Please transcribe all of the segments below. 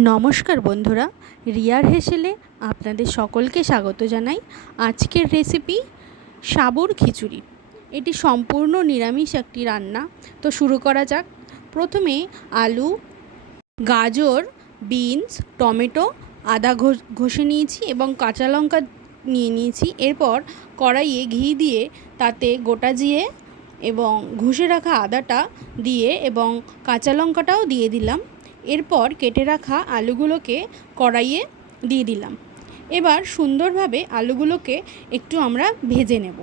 নমস্কার বন্ধুরা, রিয়ার হেসেলে আপনাদের সকলকে স্বাগত জানাই আজকের রেসিপি সাবুর খিচুড়ি। এটি সম্পূর্ণ নিরামিষ একটি রান্না। তো শুরু করা যাক। প্রথমে আলু, গাজর, বিনস, টমেটো, আদা ঘষ- নিয়েছি এবং কাঁচা লঙ্কা নিয়ে নিয়েছি। এরপর কড়াইয়ে ঘি দিয়ে তাতে গোটা জিরে এবং ঘষে রাখা আদাটা দিয়ে এবং কাঁচা লঙ্কাটাও দিয়ে দিলাম। এরপর কেটে রাখা আলুগুলোকে কড়াইয়ে দিয়ে দিলাম। এবার সুন্দরভাবে আলুগুলোকে একটু আমরা ভেজে নেব।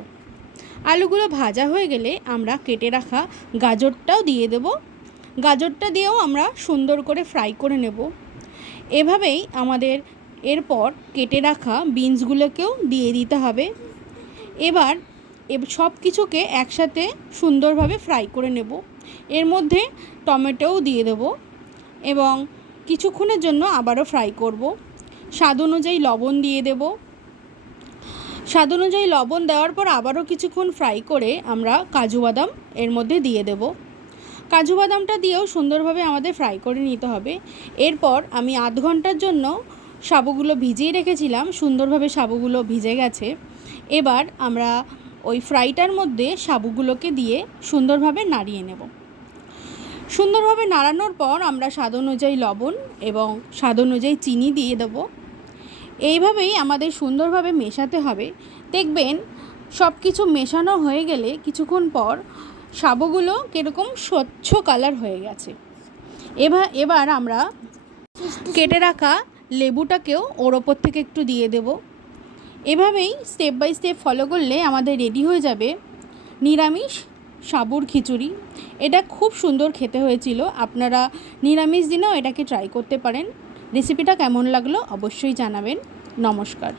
আলুগুলো ভাজা হয়ে গেলে আমরা কেটে রাখা গাজরটাও দিয়ে দেব। গাজরটা দিয়েও আমরা সুন্দর করে ফ্রাই করে নেব। এভাবেই আমাদের এরপর কেটে রাখা বিনসগুলোকেও দিয়ে দিতে হবে। এবার সব কিছুকে একসাথে সুন্দরভাবে ফ্রাই করে নেব। এর মধ্যে টমেটোও দিয়ে দেবো। এবং কিছুক্ষণের জন্য আবারও ফ্রাই করব। স্বাদ অনুযায়ী লবণ দিয়ে দেব। স্বাদ অনুযায়ী লবণ দেওয়ার পর আবারও কিছুক্ষণ ফ্রাই করে আমরা কাজু বাদাম এর মধ্যে দিয়ে দেব। কাজু বাদামটা দিয়েও সুন্দরভাবে আমাদের ফ্রাই করে নিতে হবে। এরপর আমি আধ ঘণ্টার জন্য সাবুগুলো ভিজিয়ে রেখেছিলাম। সুন্দরভাবে সাবুগুলো ভিজে গেছে। এবার আমরা ওই ফ্রাইটার মধ্যে সাবুগুলোকে দিয়ে সুন্দরভাবে নাড়িয়ে নেব। সুন্দরভাবে নাড়ানোর পর আমরা স্বাদ অনুযায়ী লবণ এবং স্বাদ অনুযায়ী চিনি দিয়ে দেব। এইভাবেই আমাদের সুন্দরভাবে মেশাতে হবে। দেখবেন সব কিছু মেশানো হয়ে গেলে কিছুক্ষণ পর সাবুগুলো কীরকম স্বচ্ছ কালার হয়ে গেছে। এবার এবার আমরা কেটে রাখা লেবুটাকেও ওর ওপর থেকে একটু দিয়ে দেব। এভাবেই স্টেপ বাই স্টেপ ফলো করলে আমাদের রেডি হয়ে যাবে নিরামিষ সাবুর খিচুড়ি। এটা খুব সুন্দর খেতে হয়েছিল। আপনারা নিরামিষ দিনেও এটাকে ট্রাই করতে পারেন। রেসিপিটা কেমন লাগল অবশ্যই জানাবেন। নমস্কার।